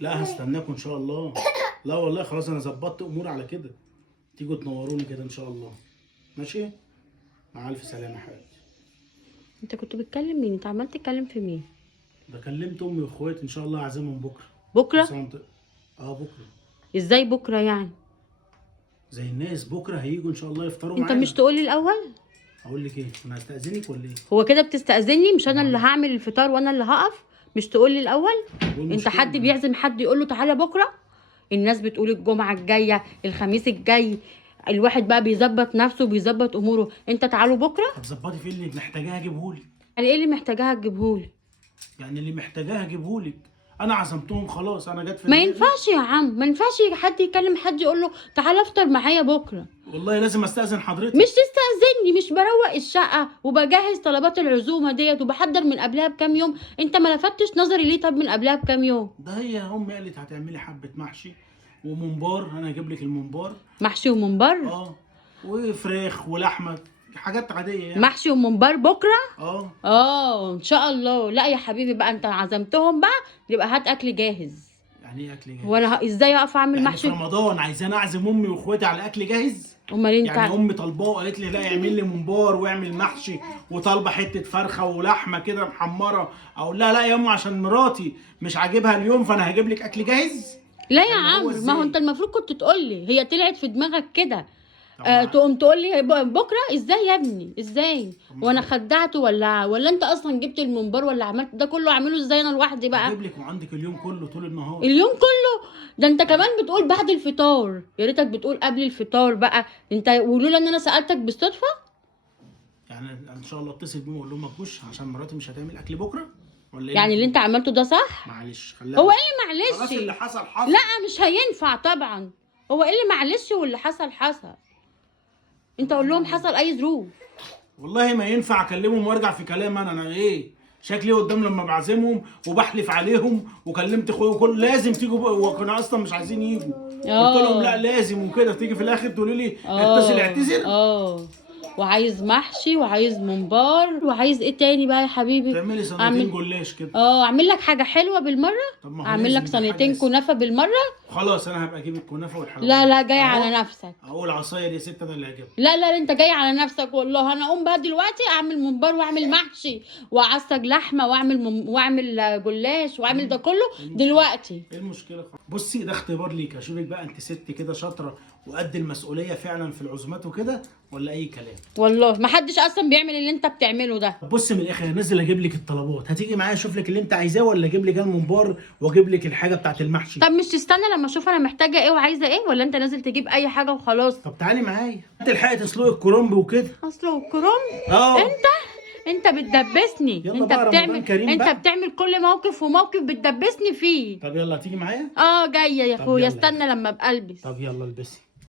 لا هستناكم ان شاء الله. لا والله خلاص انا ظبطت اموري على كده. تيجوا تنوروني كده ان شاء الله. ماشي. مع الف سلامه يا حبيبتي. انت كنت بتكلم مين؟ انت عمال تتكلم في مين؟ ده كلمت امي واخواتي ان شاء الله اعزمهم بكره. بكره؟ بكره. ازاي بكره يعني؟ زي الناس بكره هيجوا ان شاء الله يفطروا انت معانا. مش تقولي الاول؟ اقول لك ايه؟ انا هستأذنك ولا ايه؟ هو كده بتستأذني؟ مش انا اللي هعمل الفطار وانا اللي هقف؟ مش تقولي الاول؟ انت حد بيعزم حد يقول له تعالى بكره؟ الناس بتقول الجمعه الجايه، الخميس الجاي، الواحد بقى بيظبط نفسه وبيظبط اموره. انت تعالوا بكره؟ هتظبطي في اللي محتاجاه اجيبهولك. يعني ايه اللي محتاجاها تجيبهولي؟ يعني اللي محتاجاه اجيبهولك. انا عزمتهم خلاص، انا جت في ما دماغي. ينفعش يا عم، ما ينفعش حد يكلم حد يقول له تعالى افطر معايا بكره. والله لازم استأذن حضرتك. مش تستأذني، مش بروق الشقه وبجهز طلبات العزومه ديت وبحضر من قبلها بكام يوم. انت ما لفتش نظري ليه؟ طب من قبلها بكام يوم؟ ده هي امي قالت هتعملي حبه محشي وممبار، انا هجيب لك الممبار. محشي وممبار؟ وفراخ ولحمه، حاجات عاديه يعني. محشي وممبار بكره؟ اه ان شاء الله. لا يا حبيبي بقى، انت عزمتهم بقى يبقى هات اكل جاهز. يعني ايه اكل جاهز؟ وانا ازاي اقف اعمل يعني محشي في رمضان عايزاني اعزم امي واخواتي على اكل جاهز؟ امال انت يعني امي طالباه وقالت لي لا اعمل لي ممبار واعمل محشي، وطالبه حته فرخه ولحمه كده محمره، اقول لها لا يا ام عشان مراتي مش عاجبها اليوم فانا هجيب لك اكل جاهز؟ لا يا يعني عم، ما هو انت المفروض كنت تقول لي. هي طلعت في دماغك كده تقوم تقول لي بكره؟ ازاي يا ابني ازاي؟ وانا خدعته ولا انت اصلا جبت المنبر ولا عملت ده كله؟ اعمله ازاي انا لوحدي بقى؟ هجيب لك وعندك اليوم كله طول النهار. اليوم كله؟ ده انت كمان بتقول بعد الفطار، يا ريتك بتقول قبل الفطار بقى. انت ولولا ان انا سالتك بالصدفه. يعني ان شاء الله اتصل بيهم واقول لهم ما تجوش عشان مراتي مش هتعمل اكل بكره ولا ايه؟ يعني اللي انت عملته ده صح؟ معلش خليها. هو ايه اللي معلش؟ خلاص اللي حصل حصل. لا مش هينفع طبعا. هو ايه اللي معلش واللي حصل حصل؟ انت قول لهم حصل اي ظروف. والله ما ينفع اكلمهم وارجع في كلام. انا ايه شكلي قدام لما بعزمهم وبحلف عليهم وكلمت اخويا وكل لازم تيجوا وكنا اصلا مش عايزين يجوا. قلت لهم لا لازم وكده، تيجي في الاخر تقولي لي اتصل اعتذر. وعايز محشي وعايز ممبار وعايز ايه تاني بقى يا حبيبي؟ تعملي صينيتين جلاش كده. اعمل لك حاجه حلوه بالمره. طب ما هو اعمل لك صينيتين كنافه بالمره. خلاص انا هبقى اجيب الكنافه والحلويات. لا جاي على نفسك. اقول عصاير يا ست انا اللي هجيبها. لا انت جاي على نفسك والله. انا اقوم بقى دلوقتي اعمل ممبار واعمل محشي واعصج لحمه واعمل جلاش واعمل ده كله دلوقتي. ايه المشكله؟ بصي ده اختبار ليك، اشوفك بقى انت ست كده شاطره وقد المسؤوليه فعلا في العزومات وكده ولا اي كلام. والله ما حدش اصلا بيعمل اللي انت بتعمله ده. بص من الاخر نازل اجيب لك الطلبات، هتيجي معايا اشوف لك اللي انت عايزاه ولا اجيب لك الممبار واجيب لك الحاجه بتاعت المحشي؟ طب مش تستنى لما اشوف انا محتاجه ايه وعايزه ايه، ولا انت نازل تجيب اي حاجه وخلاص؟ طب تعالي معايا انت الحقي تسلقي الكرنب وكده. اصله الكرنب؟ اه انت بتدبسني. انت بتعمل كل موقف وموقف بتدبسني فيه. طب يلا هتيجي معايا؟ جايه يا اخويا. استنى لما ابقى البس. طب يلا البسي.